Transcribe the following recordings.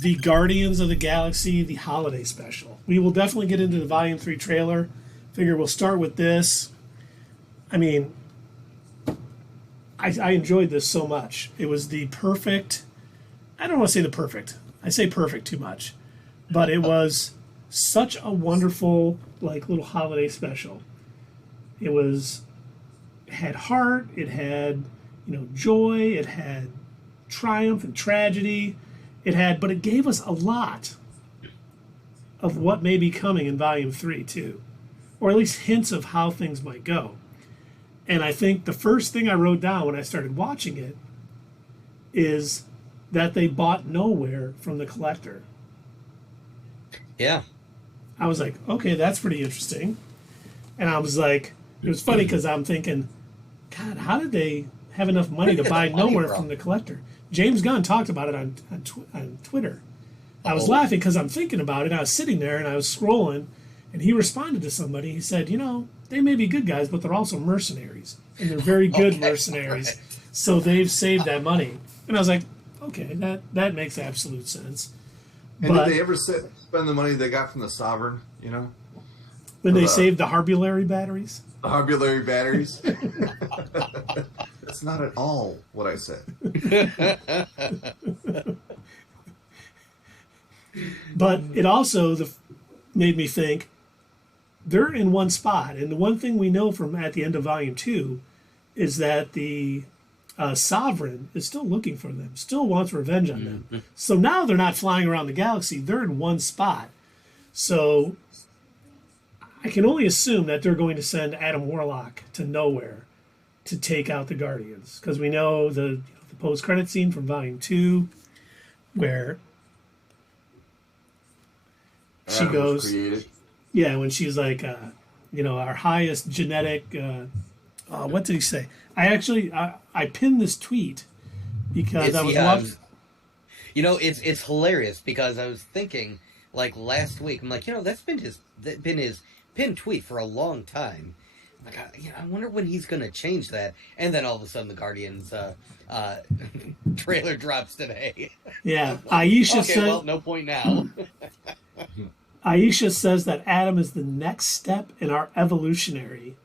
the Guardians of the Galaxy, the holiday special. We will definitely get into the Volume 3 trailer. Figure we'll start with this. I mean, I enjoyed this so much. It was the perfect, I don't want to say the perfect. I say perfect too much. But it was such a wonderful, like, little holiday special. It had heart, it had, joy, it had triumph and tragedy. But it gave us a lot of what may be coming in Volume 3, too. Or at least hints of how things might go. And I think the first thing I wrote down when I started watching it is that they bought Nowhere from the collector. Yeah. I was like, okay, that's pretty interesting. And I was like, it was funny because I'm thinking, God, how did they have enough money to buy Nowhere from the collector? James Gunn talked about it on Twitter. I was laughing because I'm thinking about it. I was sitting there and I was scrolling, and he responded to somebody. He said, they may be good guys, but they're also mercenaries, and they're very good mercenaries. Right. So they've saved that money. And I was like, okay, that makes absolute sense. And did they ever spend the money they got from the Sovereign, When they saved the Harbulary batteries? The Harbulary batteries? That's not at all what I said. But it also made me think, they're in one spot. And the one thing we know from at the end of Volume 2 is that the Sovereign is still looking for them, still wants revenge on them. So now they're not flying around the galaxy. They're in one spot. So I can only assume that they're going to send Adam Warlock to Nowhere to take out the Guardians. Because we know the post-credit scene from Volume 2 where she goes... Yeah, when she's like, our highest genetic... what did he say? I pinned this tweet because I was watching... it's hilarious because I was thinking, like, last week, I'm like, that's been his pinned tweet for a long time. Like, I wonder when he's going to change that. And then all of a sudden the Guardians trailer drops today. Yeah, Aisha said... well, no point now. Aisha says that Adam is the next step in our evolutionary.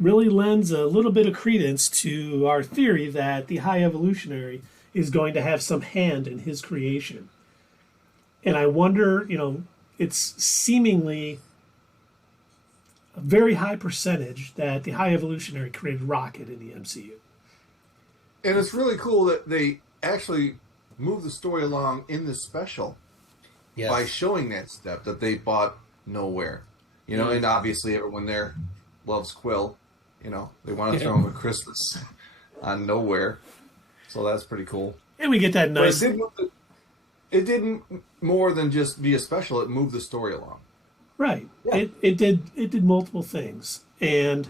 Really lends a little bit of credence to our theory that the High Evolutionary is going to have some hand in his creation. And I wonder, it's seemingly a very high percentage that the High Evolutionary created Rocket in the MCU. And it's really cool that they actually move the story along in this special by showing that step that they bought Nowhere. And obviously everyone there loves Quill. They want to throw him a Christmas on Nowhere. So that's pretty cool. And we get that nice... It didn't more than just be a special. It moved the story along. Right. Yeah. It did multiple things. And,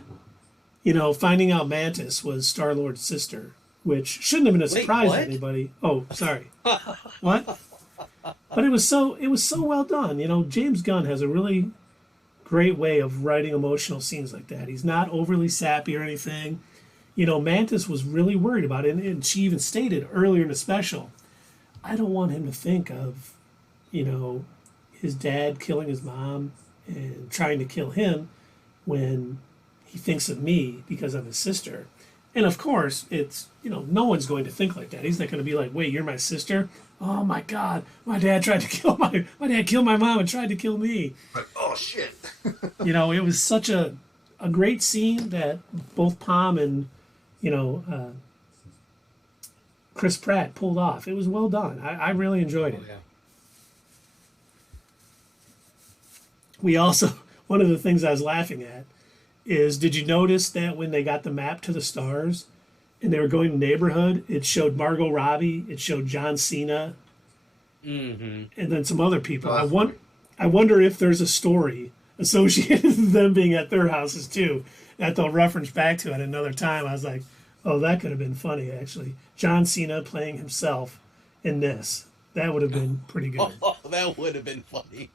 finding out Mantis was Star-Lord's sister, which shouldn't have been a surprise to anybody. Oh, sorry. What? But it was so well done. James Gunn has a really great way of writing emotional scenes like that. He's not overly sappy or anything. Mantis was really worried about it, and she even stated earlier in the special, I don't want him to think of, his dad killing his mom and trying to kill him when he thinks of me because I'm his sister. And of course, it's, no one's going to think like that. He's not going to be like, wait, you're my sister? Oh my God, my dad tried to kill my dad killed my mom and tried to kill me. Like, oh shit. It was such a great scene that both Pom and, Chris Pratt pulled off. It was well done. I really enjoyed it. Oh, yeah. We also, one of the things I was laughing at is, did you notice that when they got the map to the stars and they were going to neighborhood, it showed Margot Robbie, it showed John Cena, and then some other people. I wonder if there's a story associated with them being at their houses too that they'll reference back to at another time. I was like, oh, that could have been funny, actually. John Cena playing himself in this. That would have been pretty good. Oh, that would have been funny.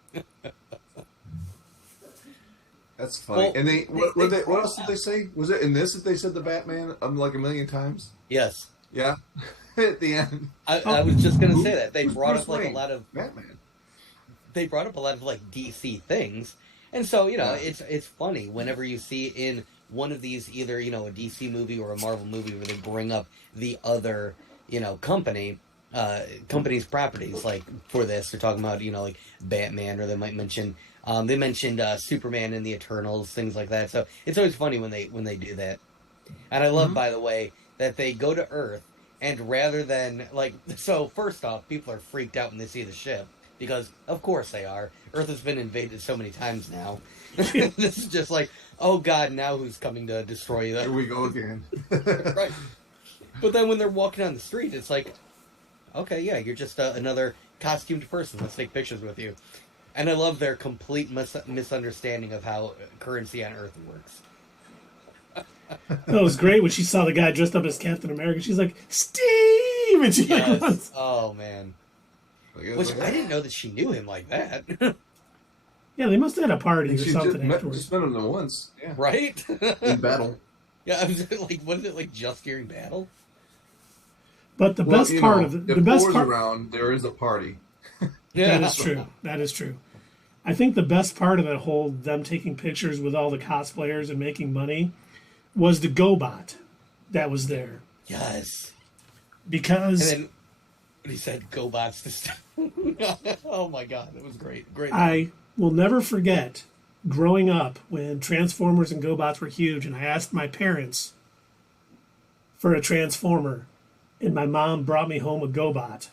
That's funny. Well, and what else did they say? Was it in this that they said the Batman like a million times? Yes. Yeah, at the end. I was just gonna say that they brought up like Wayne? a lot of Batman. they brought up a lot of like DC things, and so Yeah. it's funny whenever you see in one of these either a DC movie or a Marvel movie where they bring up the other company's properties. Like for this, they're talking about like Batman, or they might mention they mentioned Superman and the Eternals, things like that. So it's always funny when they do that. And I love, by the way, that they go to Earth and rather than so first off, people are freaked out when they see the ship because of course they are. Earth has been invaded so many times now. This is just like, oh God, now who's coming to destroy you? Here we go again. Right. But then when they're walking on the street, it's like, okay, yeah, you're just another costumed person. Let's take pictures with you. And I love their complete misunderstanding of how currency on Earth works. That was great when she saw the guy dressed up as Captain America. She's like, Steve! And she yes. Oh, man. Which I didn't know that she knew him like that. Yeah, they must have had a party or something afterwards. Just met him once. Yeah. Right? In battle. Yeah, I was like, what is it, like just during battle? But the best part of the best part around, there is a party. Yeah, that is true. That is true. I think the best part of that whole them taking pictures with all the cosplayers and making money was the GoBot that was there. Yes. Because and then he said GoBots to stuff. Oh my God, it was great. Great. I will never forget growing up when Transformers and GoBots were huge, and I asked my parents for a Transformer, and my mom brought me home a GoBot.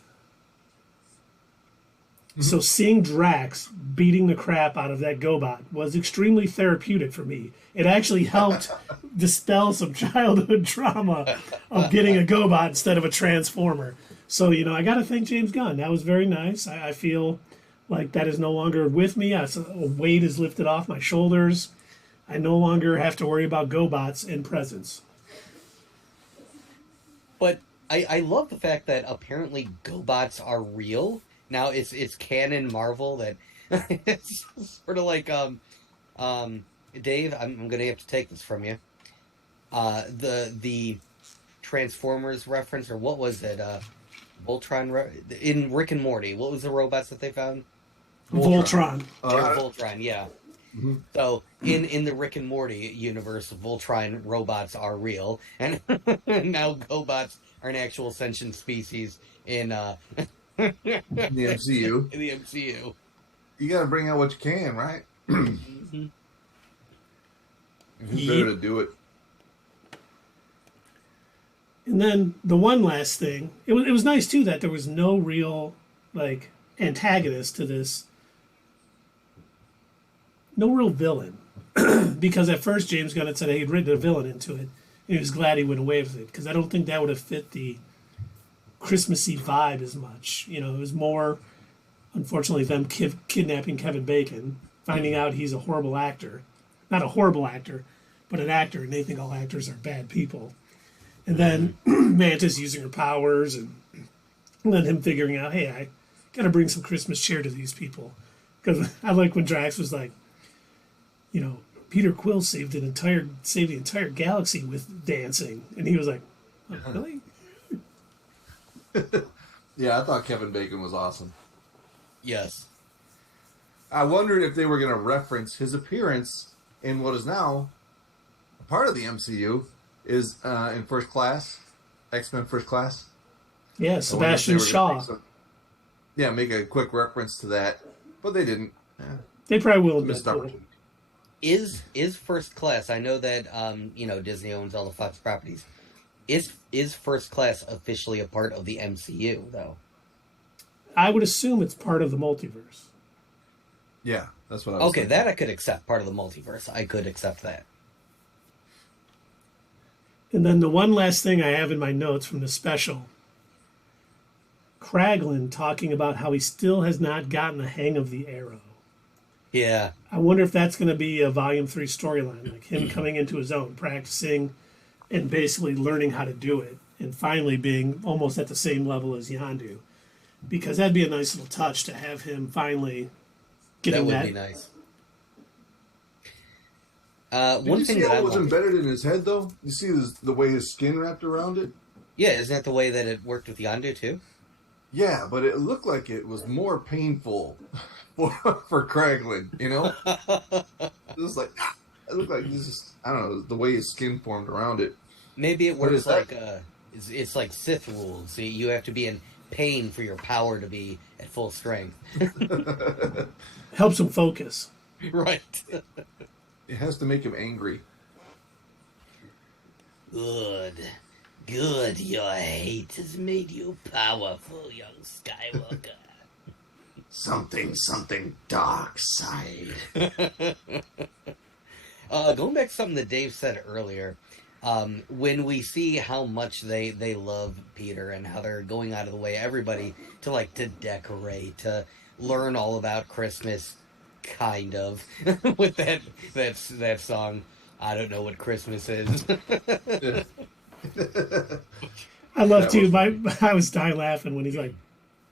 So seeing Drax beating the crap out of that GoBot was extremely therapeutic for me. It actually helped dispel some childhood trauma of getting a GoBot instead of a Transformer. So, I got to thank James Gunn. That was very nice. I feel like that is no longer with me. A weight is lifted off my shoulders. I no longer have to worry about GoBots and presents. But I love the fact that apparently GoBots are real. Now it's canon Marvel that it's sort of like Dave, I'm gonna have to take this from you. The Transformers reference, or what was it? Voltron in Rick and Morty. What was the robots that they found? Voltron. Voltron, yeah. Mm-hmm. So in the Rick and Morty universe, Voltron robots are real, and now GoBots are an actual sentient species in the MCU. In the MCU. You gotta bring out what you can, right? Mm-hmm. Who's better to do it? And then the one last thing, it was nice too that there was no real antagonist to this, no real villain, because at first James Gunn had said he'd written a villain into it, and he was glad he went away with it because I don't think that would have fit the Christmassy vibe as much. It was more, unfortunately, them kidnapping Kevin Bacon, finding out he's a horrible actor, not a horrible actor, but an actor, and they think all actors are bad people. And then Mantis using her powers, and then him figuring out, hey, I got to bring some Christmas cheer to these people. Because I like when Drax was like, Peter Quill saved the entire galaxy with dancing, and he was like, oh, really? Yeah, I thought Kevin Bacon was awesome. Yes. I wondered if they were going to reference his appearance in what is now a part of the MCU. Is in First Class, X-Men First Class. Yeah, Sebastian Shaw. Make a quick reference to that, but they didn't. Yeah. They probably will. Missed opportunity. Is First Class? I know that Disney owns all the Fox properties. Is First Class officially a part of the MCU though? I would assume it's part of the multiverse. Yeah, that's what I was Okay, thinking. that I could accept. Part of the multiverse. I could accept that. And then the one last thing I have in my notes from the special, Kraglin talking about how he still has not gotten the hang of the arrow. Yeah. I wonder if that's going to be a Volume 3 storyline, like him coming into his own, practicing, and basically learning how to do it, and finally being almost at the same level as Yondu. Because that'd be a nice little touch to have him finally getting that. That would be nice. Did you see how it was embedded in his head, though? You see the way his skin wrapped around it? Yeah, isn't that the way that it worked with Yondu too? Yeah, but it looked like it was more painful for Kraglin, you know? It was like, it looked like this is, I don't know, the way his skin formed around it. Maybe it works like, it's like Sith rules. So you have to be in pain for your power to be at full strength. Helps him focus. Right. It has to make him angry. Good. Good, your hate has made you powerful, young Skywalker. Something dark side. Going back to something that Dave said earlier, when we see how much they love Peter and how they're going out of the way, everybody, to decorate, to learn all about Christmas, kind of, with that song, I don't know what Christmas is. I love too. I was dying laughing when he's like,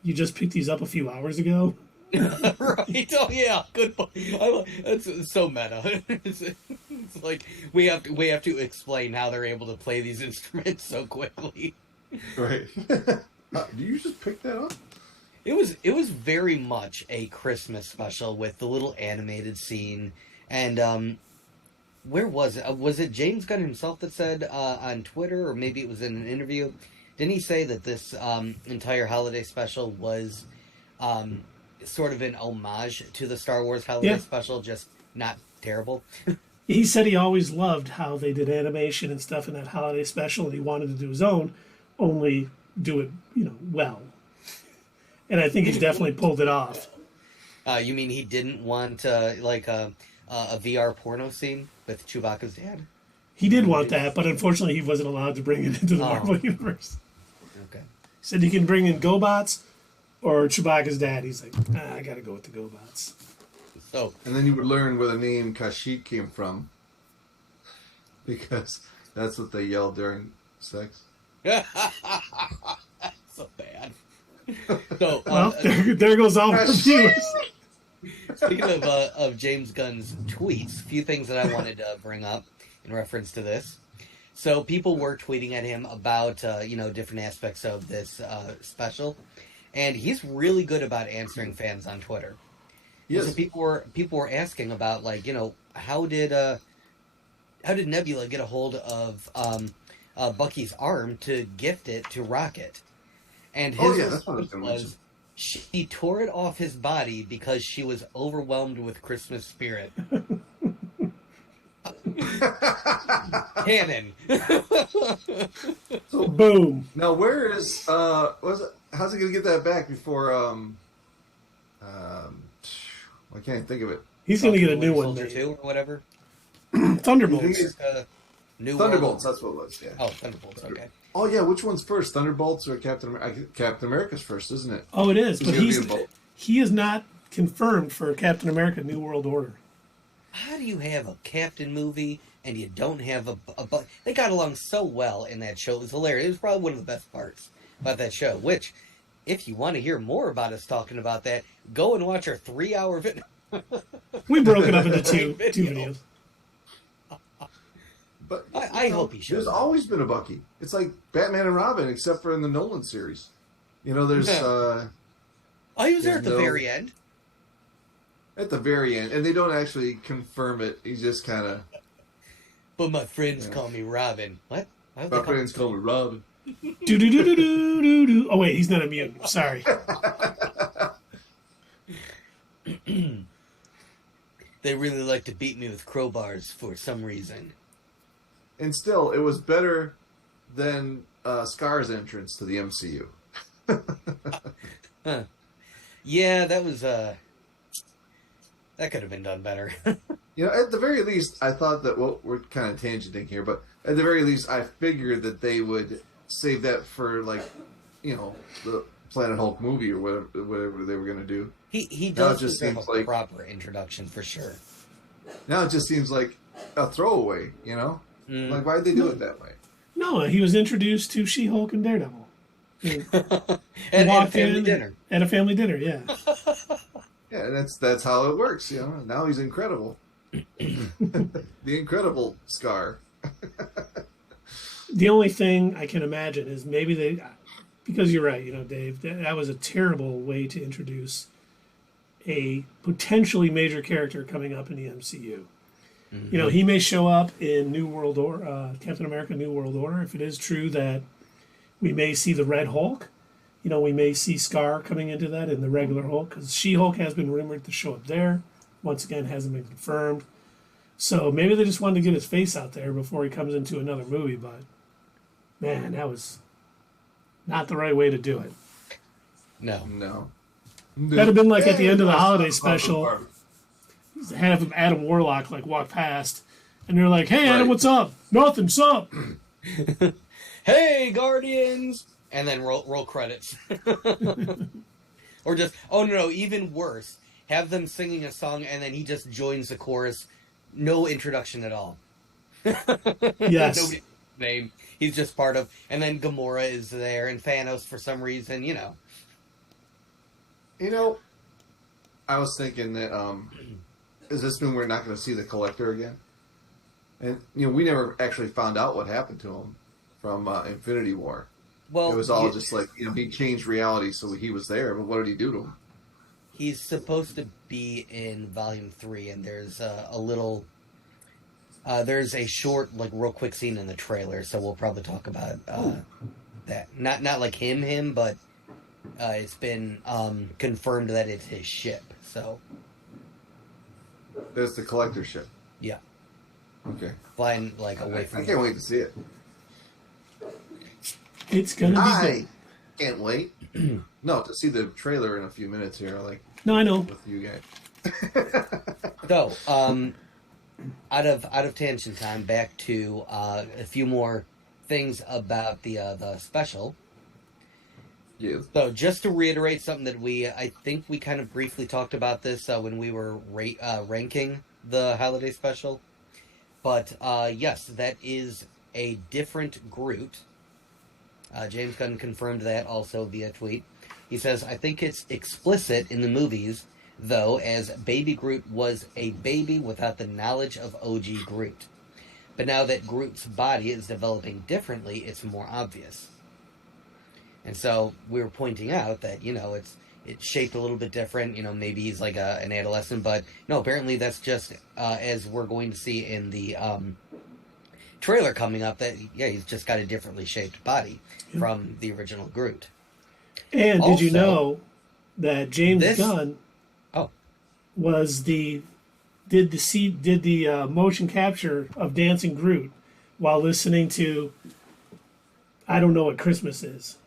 "You just picked these up a few hours ago." Right? Oh yeah, good point. It's so meta. It's like we have to explain how they're able to play these instruments so quickly. Right? Do you just pick that up? It was very much a Christmas special with the little animated scene, and where was it? Was it James Gunn himself that said on Twitter, or maybe it was in an interview? Didn't he say that this entire holiday special was sort of an homage to the Star Wars holiday special, just not terrible? He said he always loved how they did animation and stuff in that holiday special, and he wanted to do his own, only do it, well. And I think he's definitely pulled it off. You mean he didn't want a VR porno scene with Chewbacca's dad? He did want that, but unfortunately he wasn't allowed to bring it into the Marvel Universe. Okay. He said he can bring in GoBots or Chewbacca's dad. He's like, I gotta go with the GoBots. So, and then you would learn where the name Kashyyyk came from, because that's what they yelled during sex. So bad. So, well, there goes all the viewers. Speaking of James Gunn's tweets, a few things that I wanted to bring up in reference to this. So people were tweeting at him about different aspects of this special, and he's really good about answering fans on Twitter. Yes. So people were asking about how did Nebula get a hold of Bucky's arm to gift it to Rocket? And his response was, she tore it off his body because she was overwhelmed with Christmas spirit. Canon. So, boom. Now, where is how's he gonna get that back before I can't think of it. He's gonna get a new one, too, or whatever. Thunderbolts. Thunderbolts. That's what it was. Yeah. Oh, Thunderbolts. Okay. Oh yeah, which one's first, Thunderbolts or Captain America? Captain America's first, isn't it? Oh, it is. But he is not confirmed for Captain America: New World Order. How do you have a Captain movie and you don't have a They got along so well in that show. It was hilarious. It was probably one of the best parts about that show. Which, if you want to hear more about us talking about that, go and watch our 3-hour video. We broke it up into two videos. But I hope he should. There's always been a Bucky. It's like Batman and Robin, except for in the Nolan series. There's. Oh, he was there at the very end. At the very end, and they don't actually confirm it. He's just kind of. But my friends call me Robin. What? My friends call me Robin. Do do do do do do do. Oh wait, he's not a mutant. Sorry. They really like to beat me with crowbars for some reason. And still, it was better than Scar's entrance to the MCU. Huh. Yeah, that was that could have been done better. At the very least, I thought that we're kind of tangenting here, but at the very least, I figured that they would save that for the Planet Hulk movie or whatever they were going to do. He does just have a proper introduction for sure. Now it just seems like a throwaway, Like, why'd they do it that way? No, he was introduced to She-Hulk and Daredevil. At a family dinner. At a family dinner, yeah. Yeah, that's how it works, Now he's incredible. The Incredible Scar. The only thing I can imagine is maybe they, because you're right, Dave, that was a terrible way to introduce a potentially major character coming up in the MCU. Mm-hmm. He may show up in New World Order, Captain America: New World Order. If it is true that we may see the Red Hulk, we may see Scar coming into that in the regular Hulk, because She-Hulk has been rumored to show up there. Once again, hasn't been confirmed. So maybe they just wanted to get his face out there before he comes into another movie, but man, that was not the right way to do it. No. That'd have been like at the end of the holiday special. Have Adam Warlock walk past, and they're like, "Hey, Adam, what's up? Nothing, sup?" Hey, Guardians, and then roll credits, or just no, even worse, have them singing a song and then he just joins the chorus, no introduction at all. Yes, nobody's name. He's just part of, and then Gamora is there and Thanos for some reason, I was thinking that does this mean we're not going to see the Collector again? And we never actually found out what happened to him from Infinity War. Well, it was all just he changed reality, so he was there. But what did he do to him? He's supposed to be in Volume 3, and there's there's a short, real quick scene in the trailer. So we'll probably talk about that. Not like him, but it's been confirmed that it's his ship. So. There's the Collector ship. Yeah. Okay. Flying away from. I can't wait to see it. It's gonna be good. Can't wait. No, to see the trailer in a few minutes here. No, I know. With you guys. So, out of tangent time, back to a few more things about the special. Yeah. So, just to reiterate something that I think we kind of briefly talked about this when we were ranking the holiday special. But, yes, that is a different Groot. James Gunn confirmed that also via tweet. He says, "I think it's explicit in the movies, though, as Baby Groot was a baby without the knowledge of OG Groot. But now that Groot's body is developing differently, it's more obvious." And so we were pointing out that, it's shaped a little bit different. Maybe he's like an adolescent, but no, apparently that's just as we're going to see in the trailer coming up that, he's just got a differently shaped body from the original Groot. And also, did you know that James Gunn was did the motion capture of Dancing Groot while listening to I Don't Know What Christmas Is?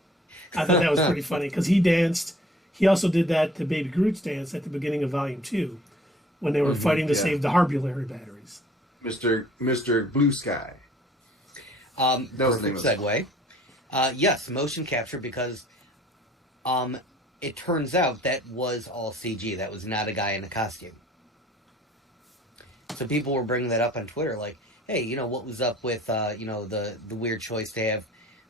I thought that was pretty funny because he danced. He also did that to Baby Groot's dance at the beginning of Volume 2 when they were fighting to save the Harbulary batteries. Mr. Blue Sky. That was the segue. Yes, motion capture, because it turns out that was all CG. That was not a guy in a costume. So people were bringing that up on Twitter, like, hey, what was up with the weird choice to have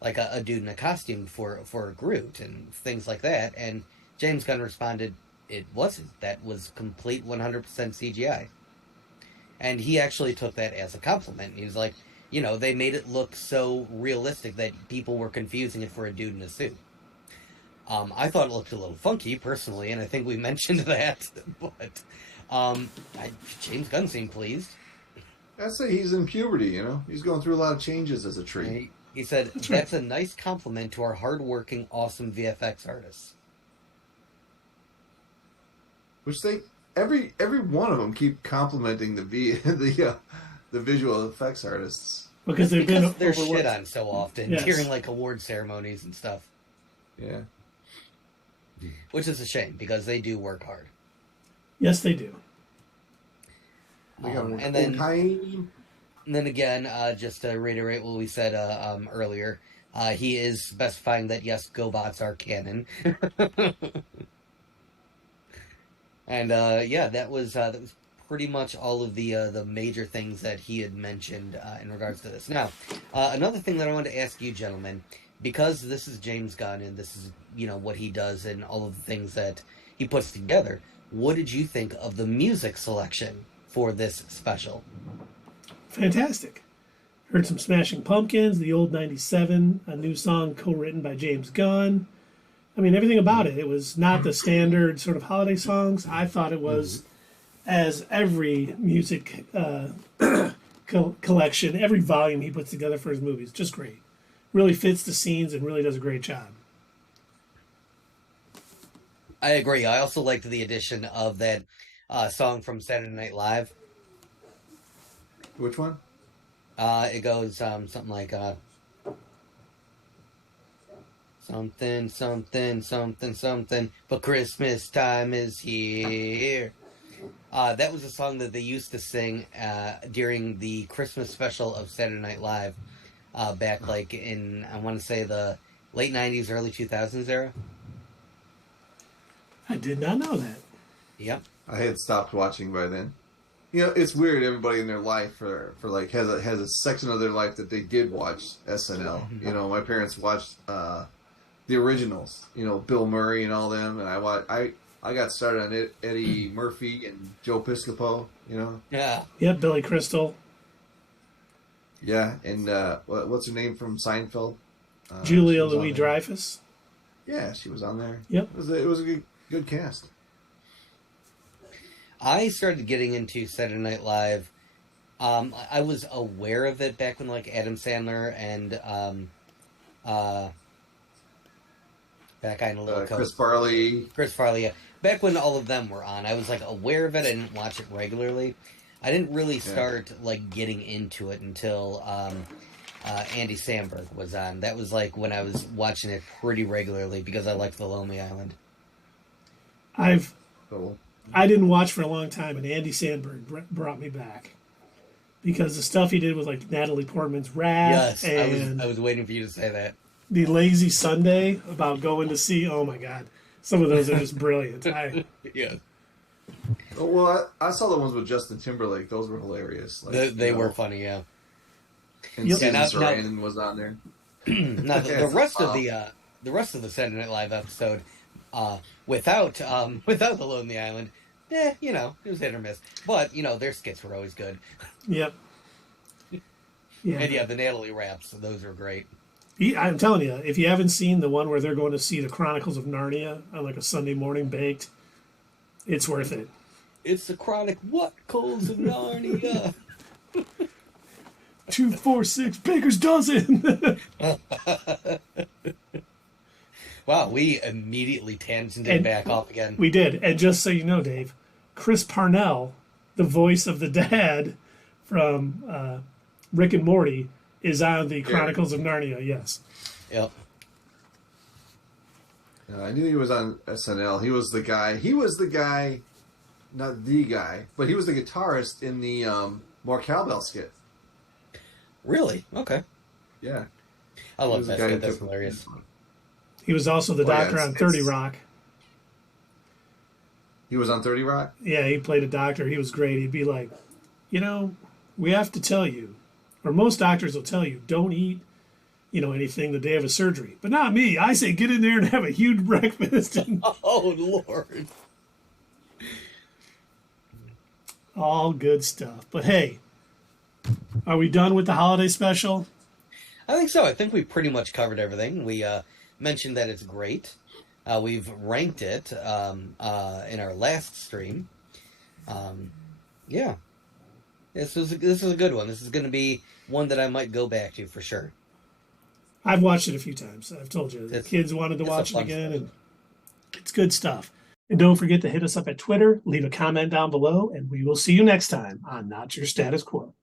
a dude in a costume for Groot and things like that. And James Gunn responded, it wasn't. That was complete 100% CGI. And he actually took that as a compliment. He was like, they made it look so realistic that people were confusing it for a dude in a suit. I thought it looked a little funky, personally, and I think we mentioned that. But James Gunn seemed pleased. I'd say he's in puberty, He's going through a lot of changes as a tree. He said, that's a nice compliment to our hardworking, awesome VFX artists. Which every one of them keep complimenting the visual effects artists. Because they're shit on so often during award ceremonies and stuff. Yeah. Which is a shame because they do work hard. Yes, they do. And then again, just to reiterate what we said earlier, he is specifying that yes, GoBots are canon. And that was pretty much all of the major things that he had mentioned in regards to this. Now, another thing that I wanted to ask you, gentlemen, because this is James Gunn and this is what he does and all of the things that he puts together, what did you think of the music selection for this special? Fantastic. Heard some Smashing Pumpkins, the old 97, a new song co-written by James Gunn. I mean, everything about it. It was not the standard sort of holiday songs. I thought it was, as every music collection, every volume he puts together for his movies, just great. Really fits the scenes and really does a great job. I agree. I also liked the addition of that song from Saturday Night Live. Which one? It goes something like something, something, something, something, but Christmas time is here. That was a song that they used to sing during the Christmas special of Saturday Night Live back like in, I want to say, the late 90s, early 2000s era. I did not know that. Yep. I had stopped watching by then. You know, it's weird. Everybody in their life for like has a section of their life that they did watch SNL. You know, my parents watched the originals. You know, Bill Murray and all them, and I got started on it. Eddie Murphy and Joe Piscopo. You know. Yeah. Yep, Billy Crystal. Yeah, and what's her name from Seinfeld? Julia Louis-Dreyfus. Yeah, she was on there. Yep. It was a good cast. I started getting into Saturday Night Live. I was aware of it back when like Adam Sandler and that guy in a little coat. Chris Farley. Chris Farley, yeah. Back when all of them were on, I was like aware of it. I didn't watch it regularly. I didn't really start like getting into it until Andy Samberg was on. That was like when I was watching it pretty regularly because I liked The Lonely Island. I didn't watch for a long time, and Andy Samberg brought me back because the stuff he did with like Natalie Portman's Rat. Yes, I was waiting for you to say that. The Lazy Sunday about going to see. Oh my God, some of those are just brilliant. Yeah. Oh, well, I saw the ones with Justin Timberlake. Those were hilarious. Like, they were funny, yeah. And Susan Sarandon was on there. Now the rest of the Saturday Night Live episode, without the Lonely Island, you know, it was hit or miss. But you know, their skits were always good. Yep. Yeah. And yeah, the Natalie raps, those are great. I'm telling you, if you haven't seen the one where they're going to see the Chronicles of Narnia on like a Sunday morning baked, it's worth it. It's the Chronicles of Narnia. 2, 4, 6 Baker's dozen. Wow, we immediately tangented back off again. We did. And just so you know, Dave, Chris Parnell, the voice of the dad from Rick and Morty, is on the Chronicles of Narnia, yes. Yep. I knew he was on SNL. He was the guy, not the guy, but he was the guitarist in the More Cowbell skit. Really? Okay. Yeah. I love that skit. That's hilarious. He was also the doctor on 30 Rock. He was on 30 Rock? Yeah, he played a doctor. He was great. He'd be like, you know, we have to tell you, or most doctors will tell you, don't eat, you know, anything the day of a surgery. But not me. I say get in there and have a huge breakfast. Oh, Lord. All good stuff. But hey, are we done with the holiday special? I think so. I think we pretty much covered everything. We mentioned that it's great. We've ranked it in our last stream. Yeah. This is a good one. This is going to be one that I might go back to for sure. I've watched it a few times. I've told you. The kids wanted to watch it again, and it's good stuff. And don't forget to hit us up at Twitter, leave a comment down below, and we will see you next time on Not Your Status Quo.